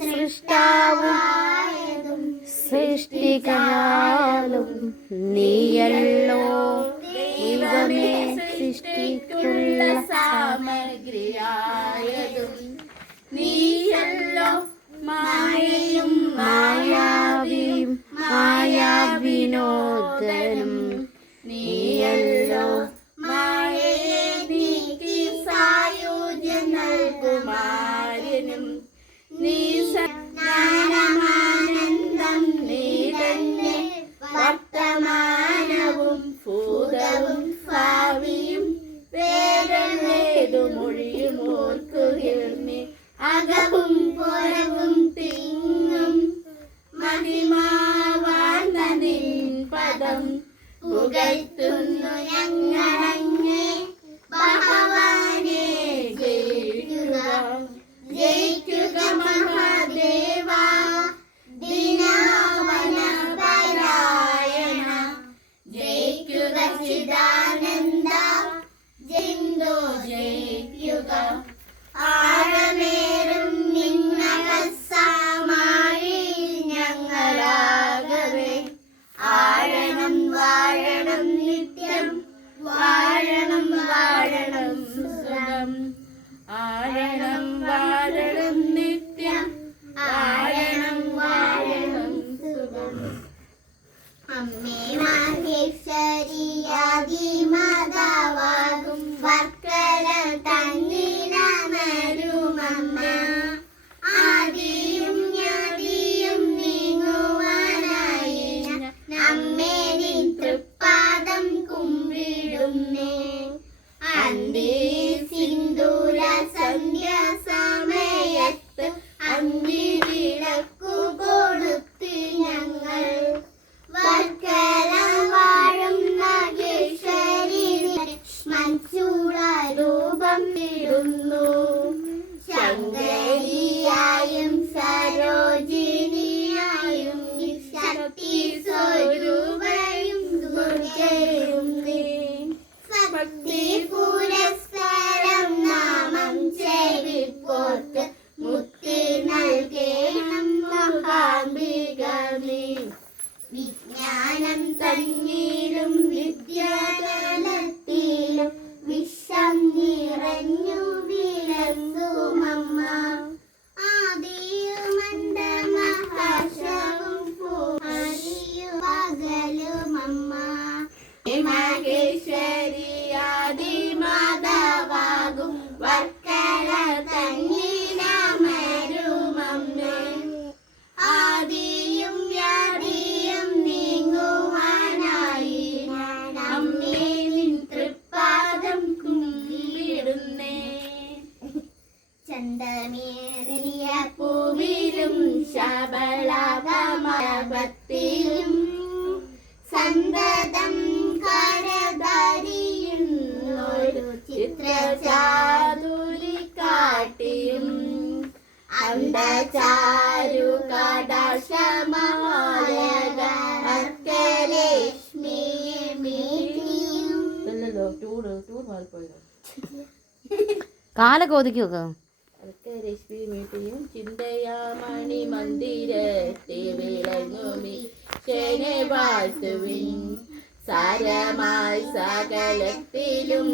സൃഷ്ടാവും സൃഷ്ടികാലും നീയല്ലോ. ദൈവമേ സൃഷ്ടിക്കുള്ള സാമഗ്രിയായതും അകവും പുറവും തിങ്ങും. മഹിമാവാർന്ന നിൻ പദം പുകഴ്ത്തുന്നു ഞങ്ങളങ്ങേ. ഭഗവാനെ ജയിക്കുക. ജയിക്കുക മഹാദേവ. ദിനാവന പരായണ ജയിക്കുക ചിദാനന്ദ വാഴണം നിത്യം ആഴണം വാഴണം സുഖം. അമ്മേ മാഹേശ്വരിയാദി മാതാവാകും വർക്കല തന്നിനമരുമമ്മ. വിജ്ഞാനം തന്നീലും ചന്തമേറിയ പൂവിലും ശബളഭമഭത്തിലും സന്തതം കരധരിയും ഒരു ചിത്രചാതുരി കാട്ടിയും കടാശമാലകർക്കലക്ഷ്മിയെ മീറ്റിയും കാലൊക്കെ ഒതുക്കിയൊക്കെ രശ്മി മീട്ടിയും ചിന്തയാമണി മന്ദിരത്തെ വിളങ്ങുമി ശനെ വാഴ്ത്തുവിൻ. സാരമായി സകലത്തിലും